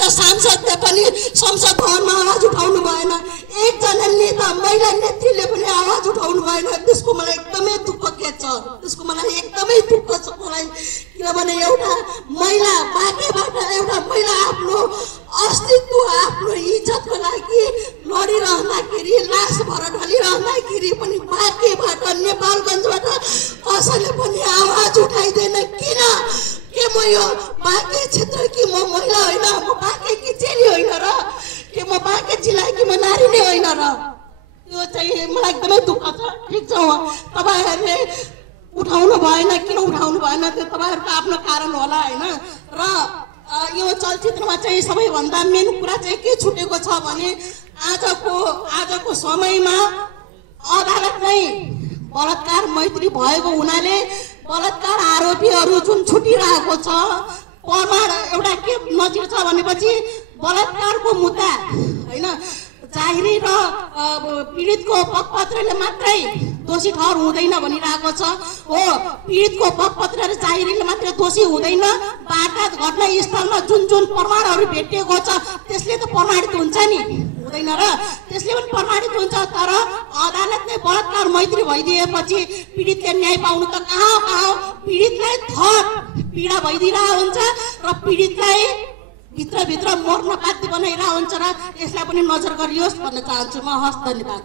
एउटा सांसदले पनि संसद भवनमा आवाज उठाउनु भएन, एकजना नेता महिला नेत्रीले पनि आवाज उठाउनु भएन। त्यसको मलाई एकदमै दुःख लाग्छ, त्यसको मलाई एकदमै दुःख छ मलाई। किनभने एउटा महिला बाँकेबाट एउटा महिला आफ्नो अस्तित्व आफ्नो इज्जतको लागि लडिरहँदाखेरि लास भएर ढलिरहँदाखेरि पनि बाँकेबाट नेपालगञ्जबाट कसैले पनि आवाज उठाइदिएन। किन? के म यो बाँके क्षेत्र कि म महिला होइन, म बाँकेकी चेली होइन र? के म बाँके जिल्ला कि म नारी नै होइन र? त्यो चाहिँ मलाई एकदमै दुःख छ। ठिक छ, तपाईँहरूले उठाउनु भएन, किन उठाउनु भएन त्यो तपाईँहरूको आफ्नो कारण होला होइन। र यो चलचित्रमा चाहिँ सबैभन्दा मेन कुरा चाहिँ के छुटेको छ भने आजको समयमा अदालत नै बलात्कार मैत्री भएको हुनाले बलात्कार आरोपीहरू जुन छुटिरहेको छ, प्रमाण एउटा के नजिक छ भनेपछि बलात्कारको मुद्दा होइन जाहेरी र पीडितको पक्षपत्रले मात्रै दोषी ठहर हुँदैन भनिरहेको छ। हो, पीडितको पक्षपत्र र जाहेरीले मात्रै दोषी हुँदैन, वारदात घटनास्थलमा जुन जुन प्रमाणहरू भेटिएको छ त्यसले त प्रमाणित हुन्छ नि, हुँदैन र? त्यसले पनि प्रमाणित हुन्छ। तर अदालतले बलात्कार मैत्री भइदिएपछि पीडितले न्याय पाउनु त कहाँ पीडितलाई थप पीडा भइदिरहेको हुन्छ र पीडितलाई भित्रभित्र मर्न बाध्य बनाइरहेको हुन्छ र यसलाई पनि नजर गरियोस् भन्न चाहन्छु म। हस्, धन्यवाद।